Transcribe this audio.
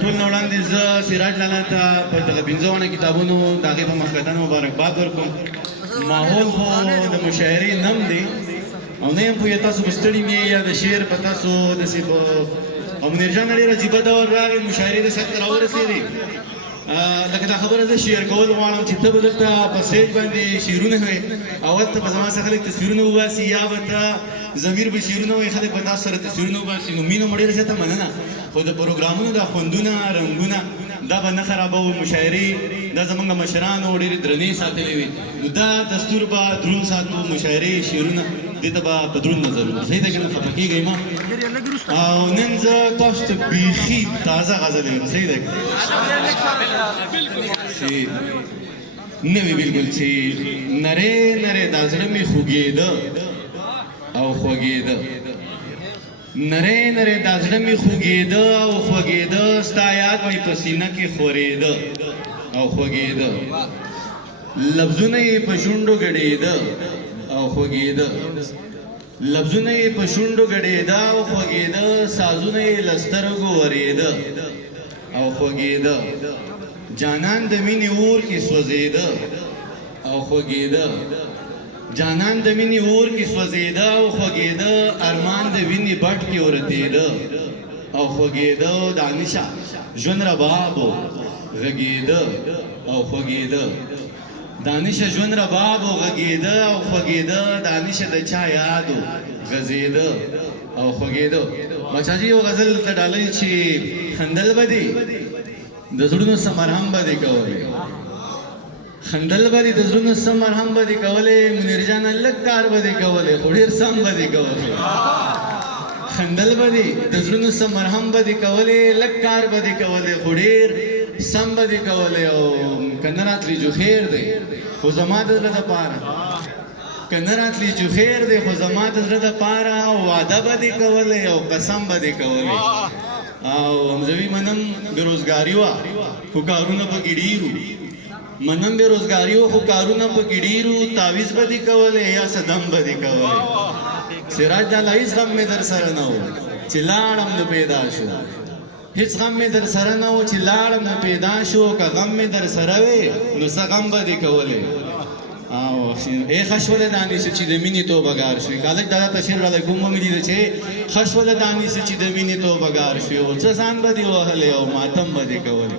ټول نه وړاندې زه سراج لالا ته په دغه پنځه ونه کتابونو د هغې په مخکتنه مبارکباد ورکوم. ماحول خو د مشاعرې نم دی او نه یم پوهېږه تاسو به ستړي مې یا د شعر په تاسو داسې په او منیر جان ډېر عجیبه دور راغی مشاعرې د سر ته راورسېدې لکه دا خبره زه شعر کول غواړم چې ته به دلته په سټیج باندې شعرونه وایې اول ته به زما څخه خلک تصویرونه وباسي یا به ته ضمیر به شعرونه وایي خلک به تاسو سره تصویرونه وباسي نو مینو مو ډېره زیاته مننه خو د پروګرامونو دا خوندونه رنګونه دا به نه خرابوو مشاعرې دا زموږ مشرانو ډېرې درنې ساتلې وي نو دا دستور به دروند ساتو مشاعرې شعرونه دې ته به په دروند نظر وکړو صحیح ده که نه خفه کېږئ مه او نن زه تاسو ته بیخي تازه غزل یم صحیح ده چې نوې بلکل چې نرې نرې دا زړه مې خوږېده او خوږېده نرې نرې دا زړه مې خوږېده او خوږېده ستا یاد مې په سینه کې خورېده او خوږېده لفظونه یې په شونډو ګډېده او خوږېده لفظونه یې په شونډو ګډېده او خوږېده سازونه یې له سترګو ورېده او خوږېده جانان د مینې اور کې سوځېده او خوږېده جانان د مینې اور کې سوځېده او خوږېده ارمان د وینې بټ کې ورتېده او خوږېده دانشه ژوند رباب غږېده او خوږېده دانشه ژوند رباب غږېده او خوږېده دانشه د چا یادو غځېده او خوږېده بچاجي یو غزل ته ډالۍ چې خندل به دې د زړونو څه مرهم به دې کولی خندل به دې د زړونو څه مرهم به دې کولی منیر جانه لږ کار به دې کولی خو ډېر سم به دې کولی خندل به دې د زړونو څه مرهم به دې کولی لږ کار به دې کولی خو ډېر سم به دې کولی او که نه راتلی جو خیر دی خو زما د زړه دپاره که نه راتلی جو خیر دی خو زما د زړه دپاره واده به دې کولی او قسم به دې کولی او همزوی منم بېروزګاري وه خو کارونه پکې ډېرو منم بېروزګاري وه خو کارونه پکې ډېرو تعویض به دې کولی یا صدم به دې کولی سراج لالا هېڅ غم مې در سره نه و چې لاړم نو پیدا شو هیڅ غم مې در سره نه و چې لاړم نو پیدا شو که غم مې در سره وې نو څه غم به دې کولی او ښه شوله دانیسه چې د مینې توبهګار شوې که هلک دا تشریف رالی کوم به مې لیده چې ښه شوله دانیسه چې د مینې توبهګار شوې او څه ځان به دې وهلی او ماتم به دې کولی